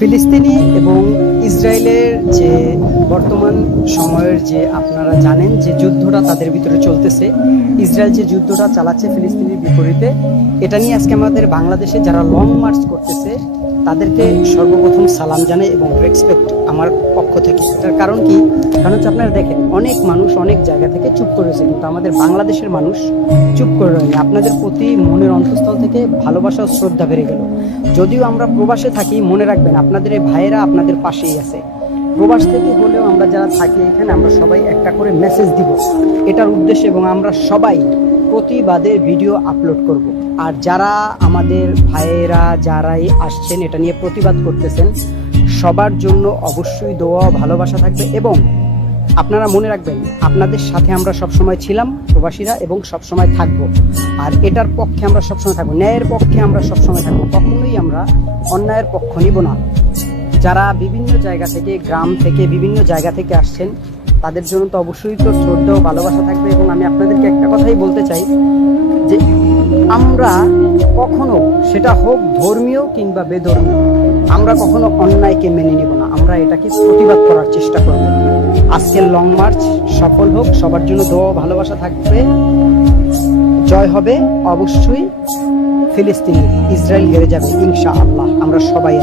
ফিলিস্তিনি এবং ইসরায়েলের যে বর্তমান সময়ের যে আপনারা জানেন যে যুদ্ধটা তাদের ভিতরে চলতেছে, ইসরায়েল যে যুদ্ধটা চালাচ্ছে ফিলিস্তিনির বিপরীতে, এটা নিয়ে আজকে আমাদের বাংলাদেশে যারা লং মার্চ করতেছে তাদেরকে সর্বপ্রথম সালাম জানাই এবং রেসপেক্ট আমার পক্ষ থেকে। এটার কারণ কি? কারণ হচ্ছে আপনারা দেখেন অনেক মানুষ অনেক জায়গা থেকে চুপ করেছে, কিন্তু আমাদের বাংলাদেশের মানুষ চুপ করে রয়নি। আপনাদের প্রতি মনের অন্তঃস্থল থেকে ভালোবাসা ও শ্রদ্ধা বেড়ে গেল। যদিও আমরা প্রবাসে থাকি, মনে রাখবেন আপনাদের এই ভাইয়েরা আপনাদের পাশেই আছে। প্রবাস থেকে হলেও আমরা যারা থাকি এখানে আমরা সবাই একটা করে মেসেজ দিব এটার উদ্দেশ্যে, এবং আমরা সবাই প্রতিবাদের ভিডিও আপলোড করব। আর যারা আমাদের ভাইয়েরা যারাই আসছেন এটা নিয়ে প্রতিবাদ করতেছেন, সবার জন্য অবশ্যই দোয়া ও ভালোবাসা থাকবে। এবং আপনারা মনে রাখবেন আপনাদের সাথে আমরা সবসময় ছিলাম প্রবাসীরা, এবং সবসময় থাকবো। আর এটার পক্ষে আমরা সবসময় থাকবো, ন্যায়ের পক্ষে আমরা সবসময় থাকবো। কখনোই আমরা অন্যায়ের পক্ষ নিব না। যারা বিভিন্ন জায়গা থেকে, গ্রাম থেকে, বিভিন্ন জায়গা থেকে আসছেন তাদের জন্য তো অবশ্যই তো শ্রদ্ধা ও ভালোবাসা থাকবে। এবং আমি আপনাদেরকে একটা কথাই বলতে চাই যে আমরা কখনো, সেটা হোক ধর্মীয় কিংবা বেধর্মীয়, আমরা কখনো অন্যায়কে মেনে নিব না। আমরা এটাকে প্রতিবাদ করার চেষ্টা করব। আজকের লং মার্চ সফল হোক, সবার জন্য দোয়া ও ভালোবাসা থাকবে। জয় হবে অবশ্যই ফিলিস্তিনি, ইসরায়েল হেরে যাবে ইনশাআল্লাহ। আমরা সবাই